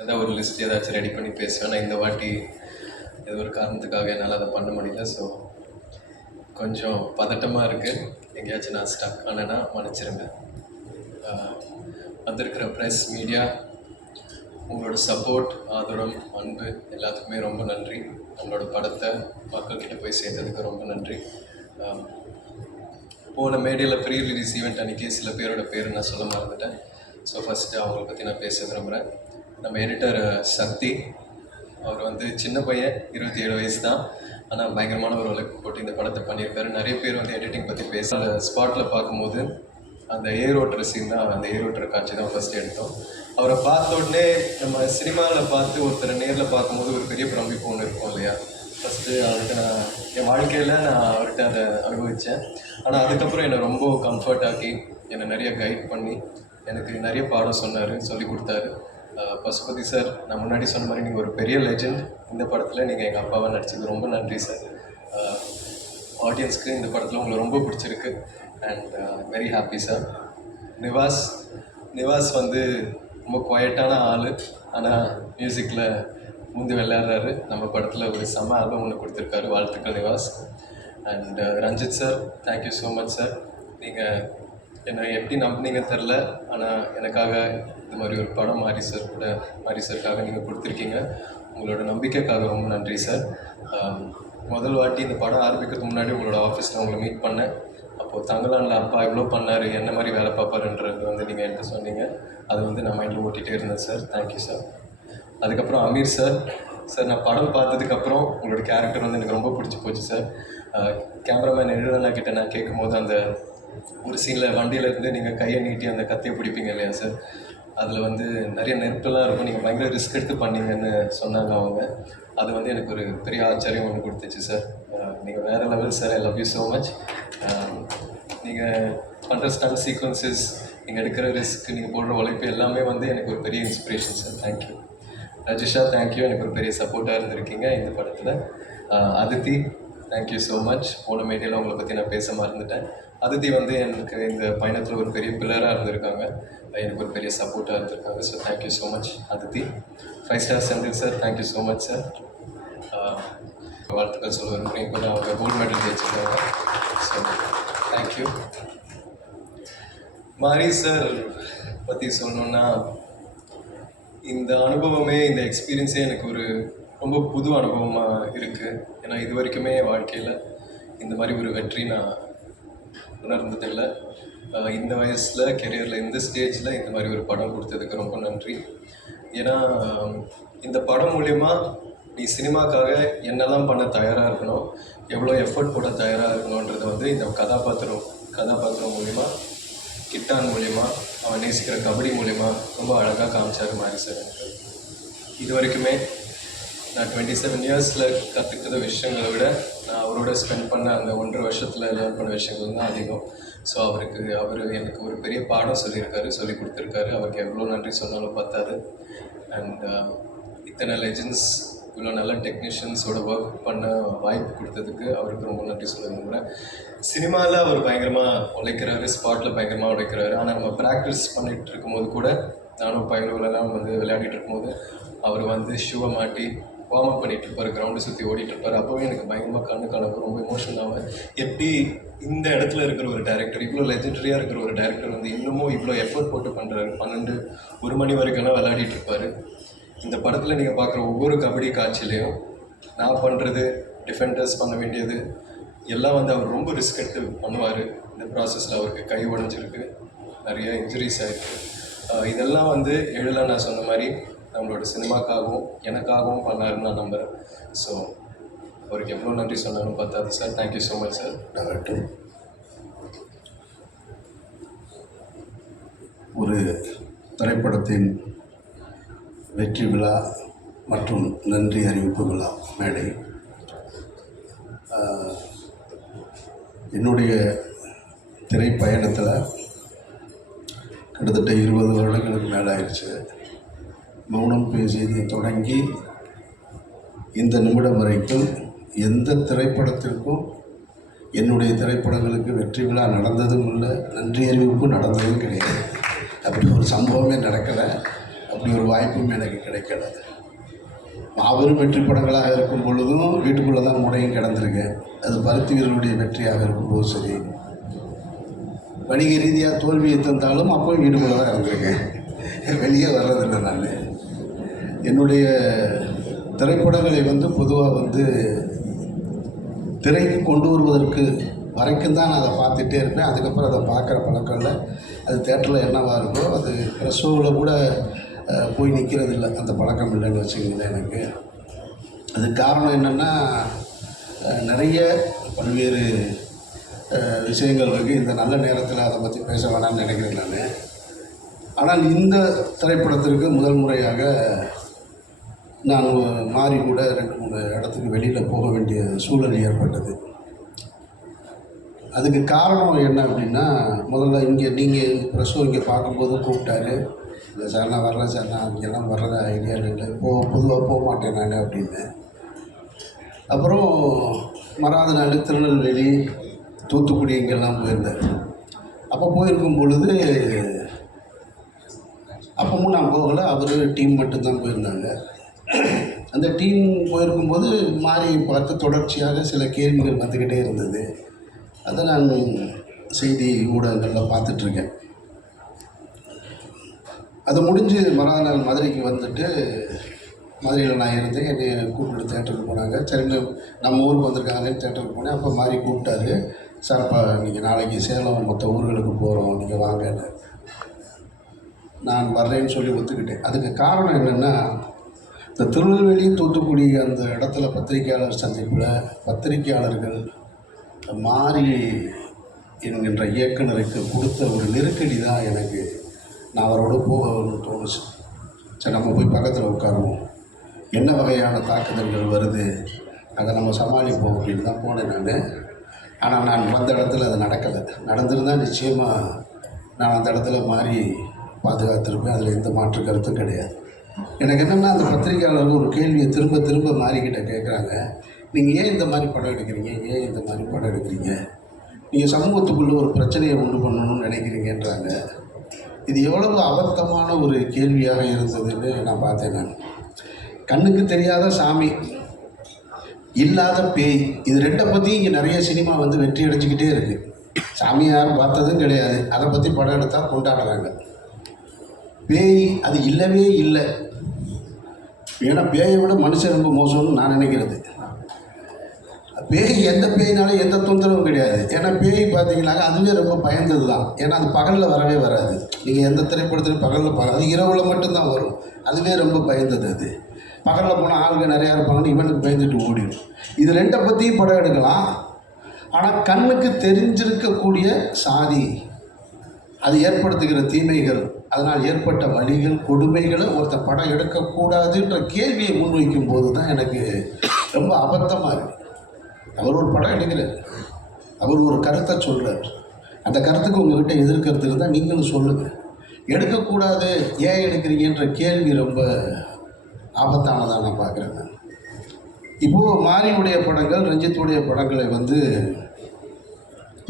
ஏதாவது ஒரு லிஸ்ட் ஏதாச்சும் ரெடி பண்ணி பேசுவேன். நான் இந்த வாட்டி ஏதோ ஒரு காரணத்துக்காக என்னால் அதை பண்ண முடியல. ஸோ கொஞ்சம் பதட்டமாக இருக்குது. எங்கேயாச்சும் நான் ஸ்டக் ஆனேன்னா மன்னிச்சிருங்க. வந்திருக்கிற ப்ரெஸ், மீடியா, உங்களோட சப்போர்ட், ஆதரவு, அன்பு எல்லாத்துக்குமே ரொம்ப நன்றி. நம்மளோட படத்தை மக்கள்கிட்ட போய் சேர்த்ததுக்கு ரொம்ப நன்றி. போன மேடையில் ப்ரீ ரிலீஸ் ஈவெண்ட் அன்றைக்கி சில பேரோட பேர் நான் சொல்ல மறந்துட்டேன். ஸோ ஃபஸ்ட்டு அவங்கள பற்றி நான் பேச விரும்புகிறேன். நம்ம எடிட்டர் சக்தி, அவர் சின்ன பையன், 27 வயசு தான். ஆனால் பயங்கரமான ஒரு உழைப்பு போட்டு இந்த படத்தை பண்ணியிருக்காரு. நிறைய பேர் எடிட்டிங் பற்றி பேச அந்த ஸ்பாட்டில் பார்க்கும்போது அந்த ஏரோட்டுற சீன் தான், அந்த ஏரோட்டுற காட்சி தான் ஃபஸ்ட்டு எடுத்தோம். அவரை பார்த்த உடனே நம்ம சினிமாவில் பார்த்து ஒருத்தரை நேரில் பார்க்கும்போது ஒரு பெரிய பிரமிப்பு ஒன்று இருக்கும் இல்லையா? ஃபஸ்ட்டு அவர்கிட்ட நான் என் வாழ்க்கையில் அவர்கிட்ட அதை அனுபவித்தேன். ஆனால் அதுக்கப்புறம் என்னை ரொம்ப கம்ஃபர்ட் ஆக்கி என்னை நிறைய கைட் பண்ணி எனக்கு நிறைய பாடம் சொன்னார், சொல்லி கொடுத்தாரு. பசுபதி சார், நான் முன்னாடி சொன்ன மாதிரி நீங்கள் ஒரு பெரிய லெஜெண்ட். இந்த படத்தில் நீங்கள் எங்கள் அப்பாவை நடிச்சது ரொம்ப நன்றி சார். ஆடியன்ஸ்க்கு இந்த படத்தில் உங்களை ரொம்ப பிடிச்சிருக்கு and very happy sir. Nivas ரொம்ப குவைட்டான ஆள், ஆனால் மியூசிக்கில் முந்தி விளையாடுறாரு. நம்ம படத்தில் ஒரு செம்ம ஆல்பம் ஒன்று கொடுத்துருக்காரு. வாழ்த்துக்கள் Nivas. And Ranjith sir, thank you so much sir. நீங்கள் என்னை எப்படி நம்பினீங்க தெரில, ஆனால் எனக்காக இந்த மாதிரி ஒரு படம் மாரி சாருக்காக நீங்கள் கொடுத்துருக்கீங்க. உங்களோட நம்பிக்கைக்காக ரொம்ப நன்றி சார். முதல் வாட்டி இந்த படம் ஆரம்பிக்கிறதுக்கு முன்னாடி உங்களோட ஆஃபீஸில் உங்களை மீட் பண்ணேன். அப்போது தங்கலானில் அப்பா இவ்வளோ பண்ணார், என்ன மாதிரி வேலை பார்ப்பாருன்றது நீங்கள் என்கிட்ட சொன்னீங்க. அது நான் மைண்டில் ஓட்டிகிட்டே இருந்தேன் சார். Thank you sir. அதுக்கப்புறம் அமீர் சார், நான் படம் பார்த்ததுக்கப்புறம் உங்களோட கேரக்டர் எனக்கு ரொம்ப பிடிச்சி போச்சு சார். கேமராமேன் எழுதண்ணா கிட்ட நான் கேட்கும்போது அந்த ஒரு சீனில் வண்டியிலேருந்து நீங்கள் கையை நீட்டி அந்த கத்தியை பிடிப்பீங்க இல்லையா சார், அதில் நிறைய நெருப்பெல்லாம் இருக்கும், நீங்கள் பயங்கர ரிஸ்க் எடுத்து பண்ணீங்கன்னு சொன்னாங்க அவங்க. அது எனக்கு ஒரு பெரிய ஆச்சரியம் ஒன்று கொடுத்துச்சு சார். நீங்கள் வேறு level sir. I love you so much. நீங்கள் பண்ணுற ஸ்டன் சீக்வன்சஸ், நீங்கள் எடுக்கிற ரிஸ்க், நீங்கள் போடுற உழைப்பு எல்லாமே எனக்கு ஒரு பெரிய inspiration sir. Thank you. Rajisha, thank you. எனக்கு ஒரு பெரிய சப்போர்ட்டாக இருந்திருக்கீங்க இந்த படத்தில். Aditi, thank you so much. போன மீடியாவில் உங்களை பற்றி நான் பேச மறந்துட்டேன். அதித்தி எனக்கு இந்த பயணத்தில் ஒரு பெரிய பில்லராக இருந்திருக்காங்க, எனக்கு ஒரு பெரிய சப்போர்ட்டாக இருந்திருக்காங்க. So thank you so much Aditi. 5 star Senthil sir, thank you so much sir. வாழ்த்துக்கள் சொல்ல விரும்புகிறேன். இப்போ அவங்க கோல்டு மெடல் ஜெயிச்சிருக்காங்க. So thank you. மாரி சார் பற்றி சொல்லணுன்னா, இந்த அனுபவமே, இந்த எக்ஸ்பீரியன்ஸே எனக்கு ஒரு ரொம்ப புது அனுபவமாக இருக்குது. ஏன்னா இது வரைக்குமே வாழ்க்கையில் இந்த மாதிரி ஒரு வெற்றி நான் உணர்ந்ததில்லை. இந்த வயசில், கெரியரில், இந்த ஸ்டேஜில் இந்த மாதிரி ஒரு படம் கொடுத்ததுக்கு ரொம்ப நன்றி. ஏன்னா இந்த படம் மூலயமா நீ சினிமாக்காக என்னெல்லாம் பண்ண தயாராக இருக்கணும், எவ்வளோ எஃபர்ட் போட தயாராக இருக்கணுன்றது இந்த கதாபாத்திரம் மூலிமா, கிட்டான் மூலிமா, அவன் நேசிக்கிற கபடி மூலிமா ரொம்ப அழகாக காமிச்சார் மாதிரி சார். எனக்கு இது வரைக்குமே நான் 27 இயர்ஸில் கற்றுக்கிட்ட விஷயங்களை விட நான் அவரோட ஸ்பெண்ட் பண்ண அந்த 1.5 வருஷத்தில் லேர்ன் பண்ண விஷயங்கள் தான் அதிகம். ஸோ அவர் எனக்கு ஒரு பெரிய பாடம் சொல்லி கொடுத்துருக்காரு. அவருக்கு எவ்வளோ நன்றி சொன்னாலும் பத்தாது. அண்ட் இத்தனை லெஜெண்ட்ஸ், இவ்வளோ நல்ல டெக்னீஷியன்ஸோட ஒர்க் பண்ண வாய்ப்பு கொடுத்ததுக்கு அவருக்கு ரொம்ப நன்றி சொல்ல விரும்புகிறேன். சினிமாவில் அவர் பயங்கரமாக உழைக்கிறாரு, ஸ்பாட்டில் பயங்கரமாக உழைக்கிறாரு. ஆனால் நம்ம ப்ராக்டிஸ் பண்ணிகிட்டு இருக்கும்போது கூட, நானும் பையனோடலாம் விளையாடிட்டு இருக்கும்போது அவர் ஷூவை மாட்டி வார்ம் அப் பண்ணிகிட்டு இருப்பார், கிரவுண்டை சுற்றி ஓடிட்டுருப்பார். அப்போவே எனக்கு பயங்கரமாக கண்ணுக்கு ரொம்ப எமோஷனல் ஆகும். எப்படி இந்த இடத்துல இருக்கிற ஒரு டேரக்டர், இவ்வளோ லெஜெண்டரியாக இருக்கிற ஒரு டேரக்டர் இன்னமும் இவ்வளோ எஃபர்ட் போட்டு பண்ணுறாரு. 12-1 மணி வரைக்கும்லாம் விளையாடிட்டு இருப்பார். இந்த படத்தில் நீங்கள் பார்க்குற ஒவ்வொரு கபடி காட்சியிலையும் நான் பண்ணுறது, டிஃபெண்டர்ஸ் பண்ண வேண்டியது எல்லாம் அவர் ரொம்ப ரிஸ்க் எடுத்து பண்ணுவார். இந்த ப்ராசஸில் அவருக்கு கை உடஞ்சிருக்கு, நிறைய இன்ஜுரிஸ் ஆகிருக்கு. இதெல்லாம் எழிலாக நான் சொன்ன மாதிரி நம்மளோட சினிமாக்காகவும் எனக்காகவும் பண்ணாருன்னு நான் நம்புகிறேன். ஸோ அவருக்கு எவ்வளோ நன்றி சொன்னாலும் பத்தாது sir. Thank you so much sir. Director, ஒரு திரைப்படத்தின் வெற்றி விழா மற்றும் நன்றி அறிவிப்பு விழா மேடை. என்னுடைய திரைப்பயணத்தில் கிட்டத்தட்ட 20 வருடங்களுக்கு மேலே ஆயிடுச்சு. மௌனம் பேசியதை தொடங்கி இந்த நிமிடம் வரைக்கும் எந்த திரைப்படத்திற்கும், என்னுடைய திரைப்படங்களுக்கு வெற்றி விழா நடந்ததும் இல்லை, நன்றி அறிவிப்பும் நடந்ததும் கிடையாது. அப்படி ஒரு சம்பவமே நடக்கலை. அப்படி அப்படி ஒரு வாய்ப்பும் எனக்கு கிடைக்கல. மாபெரும் வெற்றி படங்களாக இருக்கும் பொழுதும் வீட்டுக்குள்ளே தான் முறையும் கிடந்திருக்கேன். அது பருத்தி வீரர்களுடைய வெற்றியாக இருக்கும்போது சரி, வணிக ரீதியாக தோல்வியை தந்தாலும் அப்போயும் வீட்டுக்குள்ளே தான் இருந்திருக்கேன். வெளியே வர்றதில்லை. நான் என்னுடைய திரைப்படங்களை பொதுவாக திரைக்கு கொண்டு வருவதற்கு வரைக்கும் தான் நான் அதை பார்த்துட்டே இருப்பேன். அதுக்கப்புறம் அதை பார்க்குற பழக்கம் இல்லை. அது தேட்டரில் என்னவாக இருக்கோ அது ப்ரெஸ் ஷோவில் கூட போய் நிற்கிறது இல்லை. அந்த பழக்கம் இல்லைன்னு வச்சுக்கோங்களேன். எனக்கு அது காரணம் என்னென்னா, நிறைய பல்வேறு விஷயங்கள் இருக்குது. இந்த நல்ல நேரத்தில் அதை பற்றி பேச வேணாம்னு நினைக்கிறேன் நான். ஆனால் இந்த திரைப்படத்திற்கு முதல் முறையாக நான் மாறி கூட 2-3 இடத்துக்கு வெளியில் போக வேண்டிய சூழல் ஏற்பட்டது. அதுக்கு காரணம் என்ன அப்படின்னா, முதல்ல இங்கே நீங்கள் ப்ரெஸ்ஸோ இங்கே பார்க்கும்போது கூப்பிட்டாரு. இல்லை சார் நான் வரல சார், நான் இங்கெல்லாம் வர்றதா ஐடியா இல்லை, பொதுவாக போக மாட்டேன் நான் அப்படின்னு. அப்புறம் மறாத நாள் திருநெல்வேலி, தூத்துக்குடி இங்கெல்லாம் போயிருந்தேன். அப்போ போயிருக்கும் பொழுது அப்பவும் நான் போகலை, அவர் டீம் மட்டும்தான் போயிருந்தாங்க. அந்த டீம் போயிருக்கும்போது மாறி பார்த்து தொடர்ச்சியாக சில கேள்விகள் வந்துக்கிட்டே இருந்தது. அதை நான் செய்தி ஊடகங்களில் பார்த்துட்ருக்கேன். அது முடிஞ்சு மறாத நாள் மதுரைக்கு வந்துட்டு, மதுரையில் நான் இருந்தேன். என்னை கூப்பிட்டு தேட்டருக்கு போனாங்க. சரி நம்ம ஊருக்கு வந்திருக்காங்கன்னு தேட்டருக்கு போனேன். அப்போ மாறி கூப்பிட்டாரு, சார்ப்பா நீங்கள் நாளைக்கு சேலம் மற்ற ஊர்களுக்கு போகிறோம், நீங்கள் வாங்கன்னு. நான் வர்றேன்னு சொல்லி ஒத்துக்கிட்டேன். அதுக்கு காரணம் என்னென்னா, இந்த திருநெல்வேலி தூத்துக்குடி அந்த இடத்துல பத்திரிகையாளர் சந்திப்பில் பத்திரிகையாளர்கள் மாறி என்கின்ற இயக்குனருக்கு கொடுத்த ஒரு நெருக்கடி தான் எனக்கு நான் அவரோட போகணும்னு தோணுச்சு. சரி நம்ம போய் பக்கத்தில் உட்காருவோம், என்ன வகையான தாக்குதல்கள் வருது அதை நம்ம சமாளிப்போம் அப்படின்னு தான் போனேன் நான். ஆனால் நான் வந்த இடத்துல அது நடக்கலை. நடந்திருந்தால் நிச்சயமாக நான் அந்த இடத்துல மாறி பாதுகாத்திருப்பேன். அதில் எந்த மாற்று கருத்தும் கிடையாது. எனக்கு என்னென்னா, அந்த பத்திரிகையாளர்கள் ஒரு கேள்வியை திரும்ப திரும்ப மாறிக்கிட்ட கேட்குறாங்க, நீங்கள் ஏன் இந்த மாதிரி படம் எடுக்கிறீங்க, ஏன் இந்த மாதிரி படம் எடுக்கிறீங்க, நீங்கள் சமூகத்துக்குள்ளே ஒரு பிரச்சனையை உண்டு பண்ணணும்னு நினைக்கிறீங்கன்றாங்க. இது எவ்வளவு அபத்தமான ஒரு கேள்வியாக இருந்ததுன்னு நான் பார்த்தேன். நான் கண்ணுக்கு தெரியாத சாமி, இல்லாத பேய், இது ரெண்டை பற்றி இங்கே நிறைய சினிமா வெற்றி அடைஞ்சிக்கிட்டே இருக்குது. சாமியை யாரும் பார்த்ததும் கிடையாது, அதை பற்றி படம் எடுத்தால் கொண்டாடுறாங்க. பேய் அது இல்லவே இல்லை. ஏன்னா பேயை விட மனுஷன் ரொம்ப மோசம்னு நான் நினைக்கிறது. பேய் எந்த பேயினாலும் எந்த தொந்தரவும் கிடையாது. ஏன்னா பேய் பார்த்தீங்கன்னாக்க அதுவே ரொம்ப பயந்தது தான். ஏன்னா அது பகலில் வரவே வராது. நீங்கள் எந்த திரைப்படத்துலையும் பகலில் அது இரவில் மட்டும்தான் வரும். அதுவே ரொம்ப பயந்தது. அது பகலில் போனால் ஆளுங்க நிறையா இருப்பாங்கன்னு இவனுக்கு பயந்துட்டு ஓடிடும். இது ரெண்டை பற்றியும் படம் எடுக்கலாம். ஆனால் கண்ணுக்கு தெரிஞ்சிருக்கக்கூடிய சாதி, அது ஏற்படுத்துகிற தீமைகள், அதனால் ஏற்பட்ட வலிகள், கொடுமைகளை ஒருத்தர் படம் எடுக்கக்கூடாதுன்ற கேள்வியை முன்வைக்கும் போது தான் எனக்கு ரொம்ப அபத்தமாக இருக்குது. அவர் ஒரு படம் எடுக்கிறார், அவர் ஒரு கருத்தை சொல்கிறார். அந்த கருத்துக்கு உங்கள்கிட்ட எதிர்கருத்து இருந்தால் நீங்களும் சொல்லுங்கள். எடுக்கக்கூடாது, ஏன் எடுக்கிறீங்கன்ற கேள்வி ரொம்ப ஆபத்தானதாக நான் பார்க்குறேன். நான் இப்போது மாரியுடைய படங்கள், ரஞ்சித்துடைய படங்களை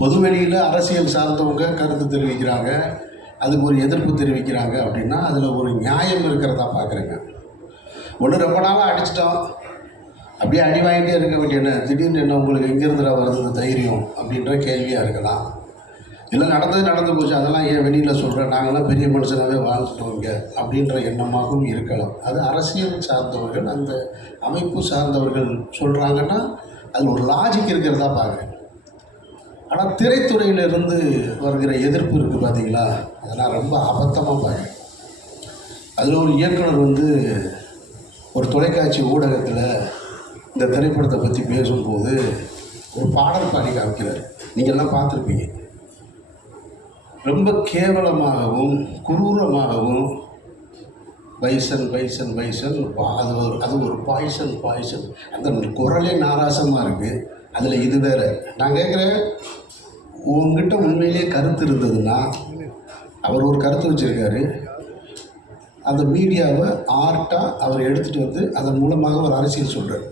பொதுவெளியில் அரசியல் சார்ந்தவங்க கருத்து தெரிவிக்கிறாங்க, அதுக்கு ஒரு எதிர்ப்பு தெரிவிக்கிறாங்க அப்படின்னா அதில் ஒரு நியாயம் இருக்கிறதா பார்க்குறேங்க. ஒன்று ரொம்ப நாளாக அடிச்சிட்டோம், அப்படியே அடி வாங்கிட்டே இருக்க வேண்டிய என்ன, திடீர்னு என்ன உங்களுக்கு எங்கேருந்துடா வருது இந்த தைரியம் அப்படின்ற கேள்வியாக இருக்கலாம். இல்லை நடந்து போச்சு, அதெல்லாம் ஏன் வெளியில் சொல்கிறேன், நாங்கள்லாம் பெரிய மனுஷனாகவே வாழ்ந்துட்டோம் இங்கே அப்படின்ற எண்ணமாகவும் இருக்கலாம். அது அரசியல் சார்ந்தவர்கள், அந்த அமைப்பு சார்ந்தவர்கள் சொல்கிறாங்கன்னா அதில் ஒரு லாஜிக் இருக்கிறதா பார்க்குறேன். ஆனால் திரைத்துறையிலிருந்து வருகிற எதிர்ப்பு இருக்குது பார்த்தீங்களா, அதெல்லாம் ரொம்ப அபத்தமாக பார்க்குறேன். அதில் ஒரு இயக்குனர் ஒரு தொலைக்காட்சி ஊடகத்தில் இந்த திரைப்படத்தை பற்றி பேசும்போது ஒரு பாடல் பாடி காமிக்கிறார். நீங்கள்லாம் பார்த்துருப்பீங்க. ரொம்ப கேவலமாகவும் குரூரமாகவும் பைசன் பைசன் பைசன், அது ஒரு பாய்சன், அந்த குரலே நாராசமாக இருக்குது. அதில் இது வேறு. நான் கேட்குறேன், உங்ககிட்ட உண்மையிலேயே கருத்து இருந்ததுன்னா, அவர் ஒரு கருத்து வச்சுருக்காரு, அந்த மீடியாவை ஆர்ட்டாக அவர் எடுத்துகிட்டு அதன் மூலமாக ஒரு அரசியல் சொல்கிறார்.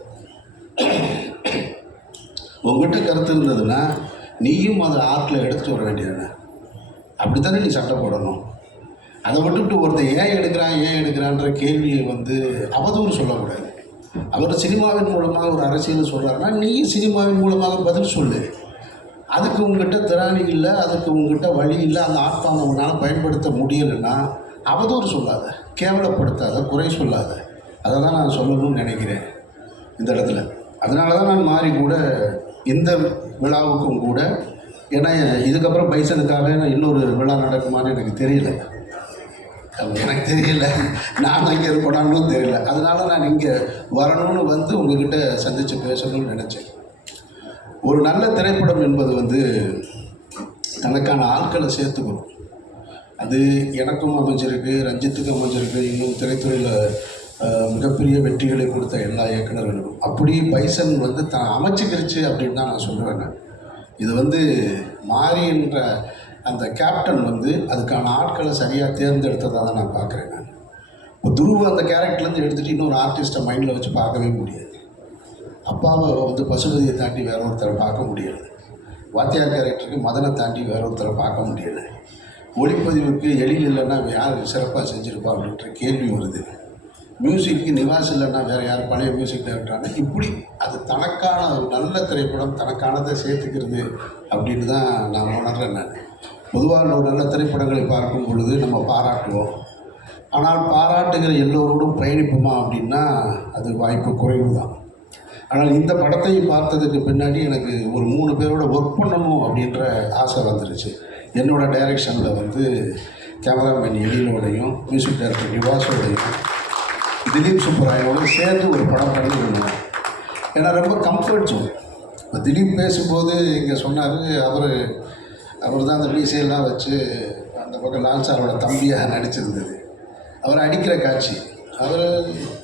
உங்ககிட்ட கருத்து இருந்ததுன்னா நீயும் அதை ஆர்ட்டில் எடுத்துகிட்டு வர வேண்டியதானே. அப்படி தானே நீ சட்டை போடணும். அதை விட்டுவிட்டு ஒருத்தர் ஏன் எடுக்கிறான்ற கேள்வியை வந்து அவதூறு சொல்லக்கூடாது. அவர் சினிமாவின் மூலமாக ஒரு அரசியல் சொல்கிறாருன்னா நீ சினிமாவின் மூலமாக பதில் சொல்லு. அதுக்கு உங்ககிட்ட திராணி இல்லை, அதுக்கு உங்ககிட்ட வழி இல்லை, அந்த ஆட்பாமை உன்னால் பயன்படுத்த முடியலைன்னா அவதூறு சொல்லாத, கேவலப்படுத்தாத, குறை சொல்லாத. அதை தான் நான் சொல்லணும்னு நினைக்கிறேன் இந்த இடத்துல. அதனால தான் நான் மாறி கூட இந்த விழாவுக்கும் கூட, ஏன்னா இதுக்கப்புறம் பைசனுக்காக இன்னொரு விழா நடக்குமான்னு எனக்கு தெரியல, நான் அங்கே இருக்கணும்னு தெரியல. அதனால நான் இங்கே வரணும்னு வந்து உங்ககிட்ட சந்தித்து பேசணும்னு நினச்சேன். ஒரு நல்ல திரைப்படம் என்பது வந்து தனக்கான ஆட்களை சேர்த்துக்கணும். அது எனக்கும் அமைஞ்சிருக்கு, ரஞ்சித்துக்கும் அமைஞ்சிருக்கு, இன்னும் திரைத்துறையில் மிகப்பெரிய வெற்றிகளை கொடுத்த எல்லா இயக்குநர்களும். அப்படி பைசன் வந்து தான் அமைச்சிக்கிருச்சு அப்படின்னு தான் நான் சொல்லுவேன். இது வந்து மாறி என்ற அந்த கேப்டன் வந்து அதுக்கான ஆட்களை சரியாக தேர்ந்தெடுத்ததாக தான் நான் பார்க்குறேன். நான் இப்போ துருவ அந்த கேரக்டர்லேருந்து எடுத்துகிட்டு இன்னொரு ஆர்டிஸ்ட்டை மைண்டில் வச்சு பார்க்கவே முடியாது. அப்பாவை வந்து பசுபதியை தாண்டி வேற ஒருத்தரை பார்க்க முடியலை. வாத்தியார் கேரக்டருக்கு மதனை தாண்டி வேற ஒருத்தரை பார்க்க முடியலை. ஒளிப்பதிவுக்கு எழில் இல்லைன்னா யார் சிறப்பாக செஞ்சுருப்பா அப்படின்ற கேள்வி வருது. மியூசிக்கு நிவாஸ் இல்லைன்னா வேறு யார் பழைய மியூசிக் டைரக்டரான இப்படி அது தனக்கான ஒரு நல்ல திரைப்படம் தனக்கானதை சேர்த்துக்கிறது அப்படின்னு தான் நான் உணர்றேன். நான் பொதுவாக ஒரு நல்ல திரைப்படங்களை பார்க்கும் பொழுது நம்ம பாராட்டுவோம். ஆனால் பாராட்டுகிற எல்லோரோடும் பயணிப்போமா அப்படின்னா அது வாய்ப்பு குறைவு தான். ஆனால் இந்த படத்தை பார்த்ததுக்கு பின்னாடி எனக்கு ஒரு 3 பேரோட ஒர்க் பண்ணணும் அப்படின்ற ஆசை வந்துருச்சு. என்னோடய டைரெக்ஷனில் வந்து கேமராமேன் எழிலோடையும் மியூசிக் டைரக்டர் நிவாஸோடையும் திலீப் சுப்பராயனோடு சேர்ந்து ஒரு படம் பண்ணி விடுவோம். ஏன்னா ரொம்ப கம்ஃபர்ட் ஜோன். இப்போ திலீப் பேசும்போது இங்கே சொன்னார், அவர் தான் அந்த மீசையெல்லாம் வச்சு அந்த பக்கம் லால் சாரோட தம்பியாக நடிச்சிருந்தது. அவர் அடிக்கிற காட்சி,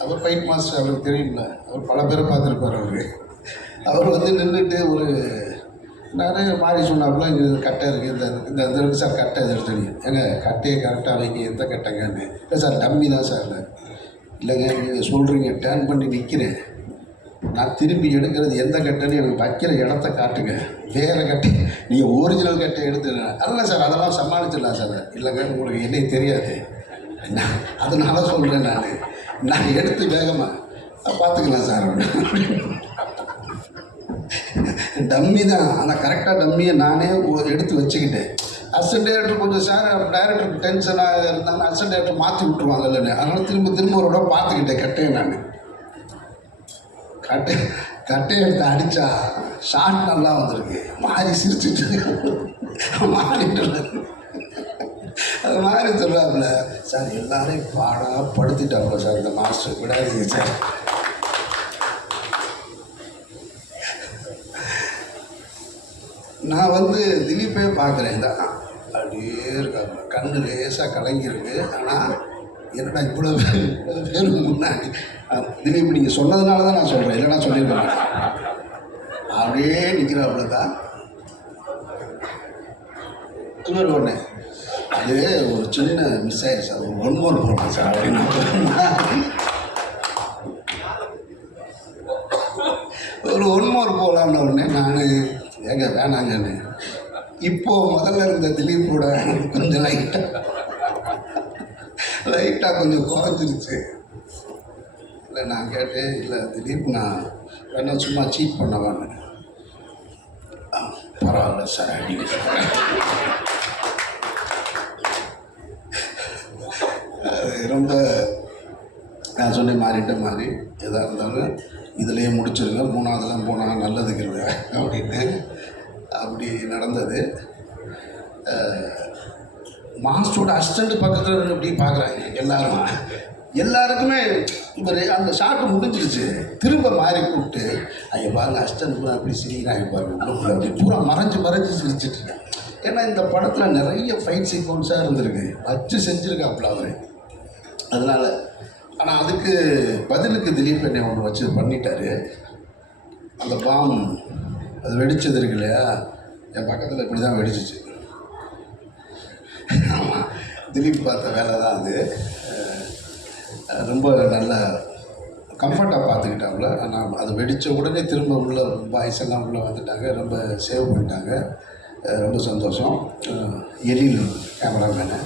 அவர் ஃபைட் மாஸ்டர், அவருக்கு தெரியும்ல, அவர் பல பேரை பார்த்துருப்பார். அவர் வந்து நின்றுட்டு ஒரு நிறைய மாறி சொன்னாப்புல, இங்கே கட்டை இருக்குது, இந்த இருக்குது சார் கட்டை இதை எடுத்துங்க, ஏங்க கட்டையை கரெக்டாக வைங்க, எந்த கட்டைங்கன்னு. இல்லை சார் டம்மி தான் சார். இல்லைங்க நீங்கள் சொல்கிறீங்க, டேர்ன் பண்ணி நிற்கிறேன், நான் திருப்பி எடுக்கிறது எந்த கட்டைன்னு எனக்கு வைக்கிற இடத்த காட்டுங்க, வேறு கட்டை நீங்கள் ஒரிஜினல் கட்டை எடுத்துங்க. அல்ல சார் அதெல்லாம் சமாளிச்சிடலாம் சார். இல்லைங்க உங்களுக்கு என்னை தெரியாது, அதனால சொல்கிறேன், நான் எடுத்து வேகமாக பார்த்துக்கலாம் சார். டம்மி தான், ஆனால் கரெக்டாக டம்மியை நானே எடுத்து வச்சுக்கிட்டேன். அசிஸ்டன்ட் டைரக்டர் கொஞ்சம் சார் டைரக்டருக்கு டென்ஷனாக இருந்தாலும் அசிஸ்டன்ட் டைரக்டர் மாற்றி விட்டுருவாங்க இல்லைன்னு, அதனால் திரும்ப ஒரு விட பார்த்துக்கிட்டேன் கட்டையை. நான் கட்டையை எடுத்து அடித்தா ஷார்ட் நல்லா வந்திருக்கு. மாறி சிரிச்சுட்டு மாறிட்டு அது மாதிரி சொல்கிறாப்புல, சார் எல்லாரையும் பாடாக படுத்திட்டாப்புல சார் இந்த மாஸ்டர், விடாதீங்க சார். நான் வந்து திலீப்பே பார்க்குறேன் தான், அப்படியே இருக்காப்புல, கண்ணு லேசாக கலங்கியிருக்கு. ஆனால் என்னடா இவ்வளோ பேருக்கு முன்னாடி திலீப் நீங்கள் சொன்னதுனால தான் நான் சொல்கிறேன், இல்லைனா சொல்லியிருக்கேன். அப்படியே நிற்கிறாப்புல தான். இன்னொரு ஒன்று, அது ஒரு சின்ன மிஸ் ஆயிடுச்சு, அது 1 more போடலாம் சார் அப்படின்னு ஒரு 1 more போகலான்னு உடனே நான் ஏங்க வேணாங்கன்னு. இப்போது முதல்ல இருந்த திலீப்போட கொஞ்சம் லைட்டாக கொஞ்சம் குறைஞ்சிருச்சு. இல்லை நான் கேட்டேன், இல்லை திலீப் நான் வேணா சும்மா சீட் பண்ணவான்னு. பரவாயில்ல சார் அடிங்க சார். அது ரொம்ப நான் சொன்ன மாறிட்ட மாதிரி எதாக இருந்தாலும் இதிலையே முடிச்சிருங்க, 3ஆவதுலாம் போனால் நல்லதுங்கிறத அப்படின்னு அப்படி நடந்தது. மாஸ்டரோட அசிஸ்டண்ட் பக்கத்தில் இருந்து இப்படி பார்க்குறாங்க எல்லாருக்குமே. இவர் அந்த ஷாட்டு முடிஞ்சிருச்சு, திரும்ப மாறி கூப்பிட்டு ஐயா பாருங்க அசிஸ்டண்ட் பூரா அப்படி சிரிக்கிறாங்க பாருங்க, அப்படி பூரா மறைஞ்சு சிரிச்சிட்டு. ஏன்னா இந்த படத்தில் நிறைய ஃபைட் சீக்வன்ஸாக இருந்திருக்கு, வச்சு செஞ்சுருக்காப்புல அவர். அதனால் ஆனால் அதுக்கு பதிலுக்கு திலீப் என்னை ஒன்று வச்சு பண்ணிட்டார். அந்த பாம் அது வெடிச்சது இருக்கு இல்லையா, என் பக்கத்தில் இப்படி தான் வெடிச்சிச்சு. ஆமாம், திலீப் பார்த்த வேலை தான் அது. ரொம்ப நல்ல கம்ஃபர்ட்டாக பார்த்துக்கிட்டாப்புல. ஆனால் அது வெடித்த உடனே திரும்ப உள்ள பாய்ஸ் எல்லாம் உள்ளே வந்துட்டாங்க, ரொம்ப சேவ் பண்ணிட்டாங்க. ரொம்ப சந்தோஷம். எழில் கேமராமேனு